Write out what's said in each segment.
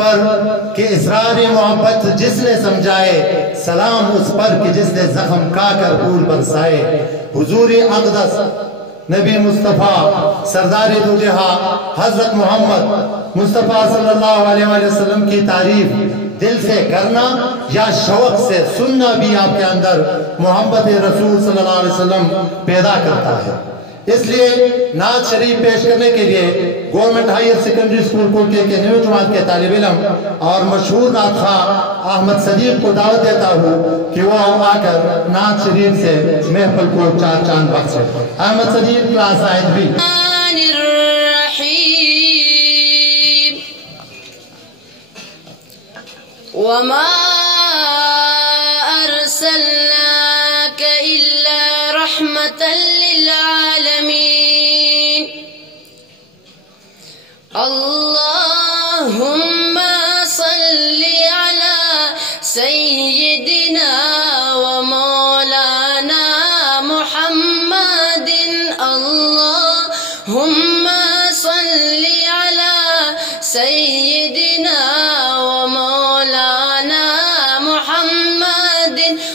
پر کہ اسرار محبت جس نے سمجھائے، سلام اس پر کہ جس نے زخم کا کر پھول برسائے۔ حضور اقدس نبی مصطفیٰ سردار دو جہاں حضرت محمد مصطفیٰ صلی اللہ علیہ وسلم کی تعریف دل سے کرنا یا شوق سے سننا بھی آپ کے اندر محبت رسول صلی اللہ علیہ وسلم پیدا کرتا ہے۔ اس لیے نعت شریف پیش کرنے کے لیے گورنمنٹ ہائیر سیکنڈری اسکول کوکے کے نیو جماعت کے طالب علم اور مشہور نعت خواہ احمد صدیق کو دعوت دیتا ہوں کہ وہ آ کر نعت شریف سے محفل کو چار چاند بخشے۔ احمد صدیق کلاس آئند بھی۔ وما أرسلناك إلا رحمة للعالمين اللهم صل على سيدنا ومولانا محمد اللهم صل على سيدنا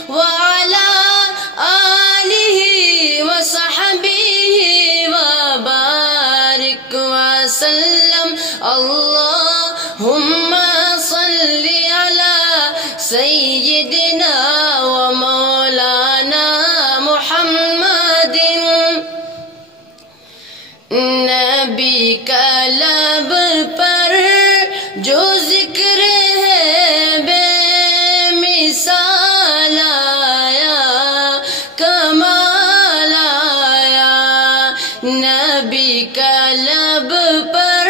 وعلى آله وصحبه وبارك وسلم اللهم صل على سيدنا ومولانا محمد نبی کا لب پر جو ذکر ہے بے مثال نبی کا لب پر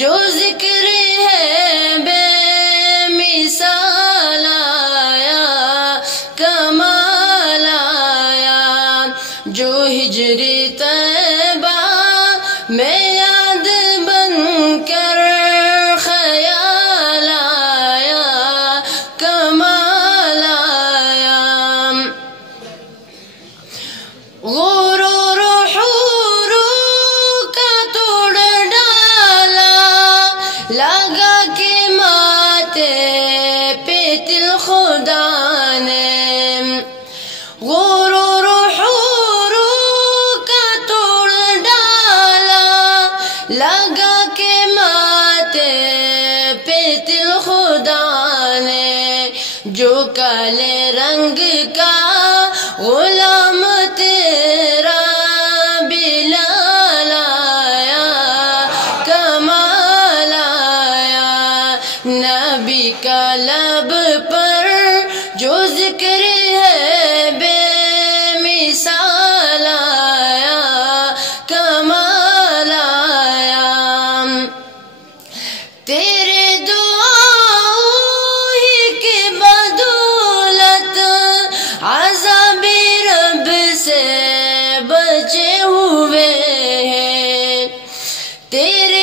جو ذکر ہے بے مثال آیا کمال آیا جو ہجری طیبہ میں یاد بن کر خیال آیا کمال آیا لگا کے ماتے پہ دل خدا نے غرور حور کا توڑ ڈالا لگا کے ماتے پہ دل خدا نے جو کالے رنگ کا غلام تیرا بلال آیا کمال نبی کا لب پر جو ذکر ہے بے مثال آیا کمال آیا تیرے دعاؤں ہی کی بدولت عذاب رب سے بچے ہوئے ہیں تیرے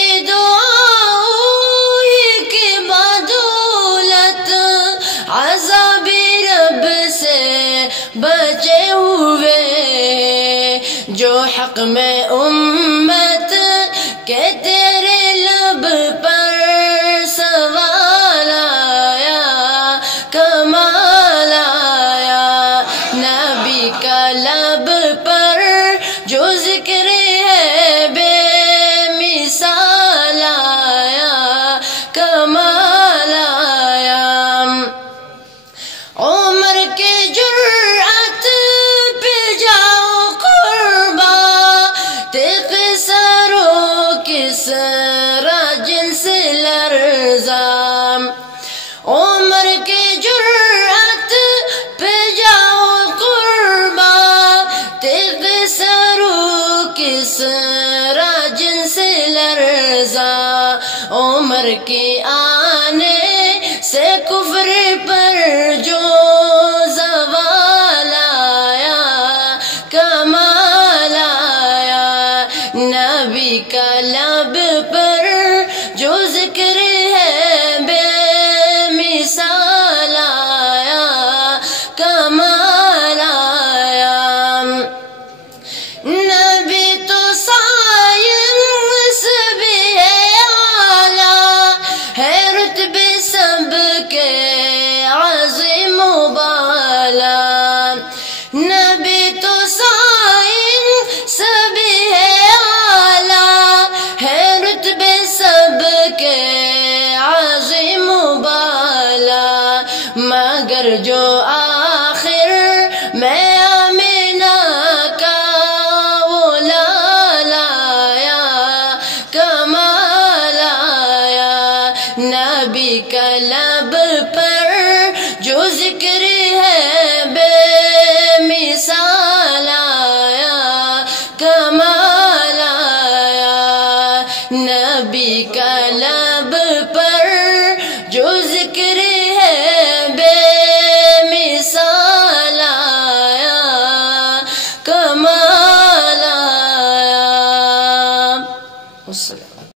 عذاب رب سے بچے ہوئے جو حق میں امت کے تیرے لب پر سوال آیا کمال آیا نبی کا لب پر جو ذکر ہے بے مثال آیا کمال آیا عمر کے جرأت پہ جاؤ قربا تیغ سرو کس راجن سے لرزام عمر کے جرأت پہ جاؤ قربا تیغ سرو کس راجن سے لرزا عمر کے آنے سے کفر پر جو زوال آیا کمال آیا نبی کا لب پر جو ذکر ہے بے مثال آیا کمال آیا نبی تو سائنس بھی ہے اعلیٰ ہے رتبہ جو آخر میں آمینہ کا وہ لال آیا، کمال آیا، نبی کا لب پر جو ذکر ہے بے مثال آیا، کمال آیا، نبی کا لب پر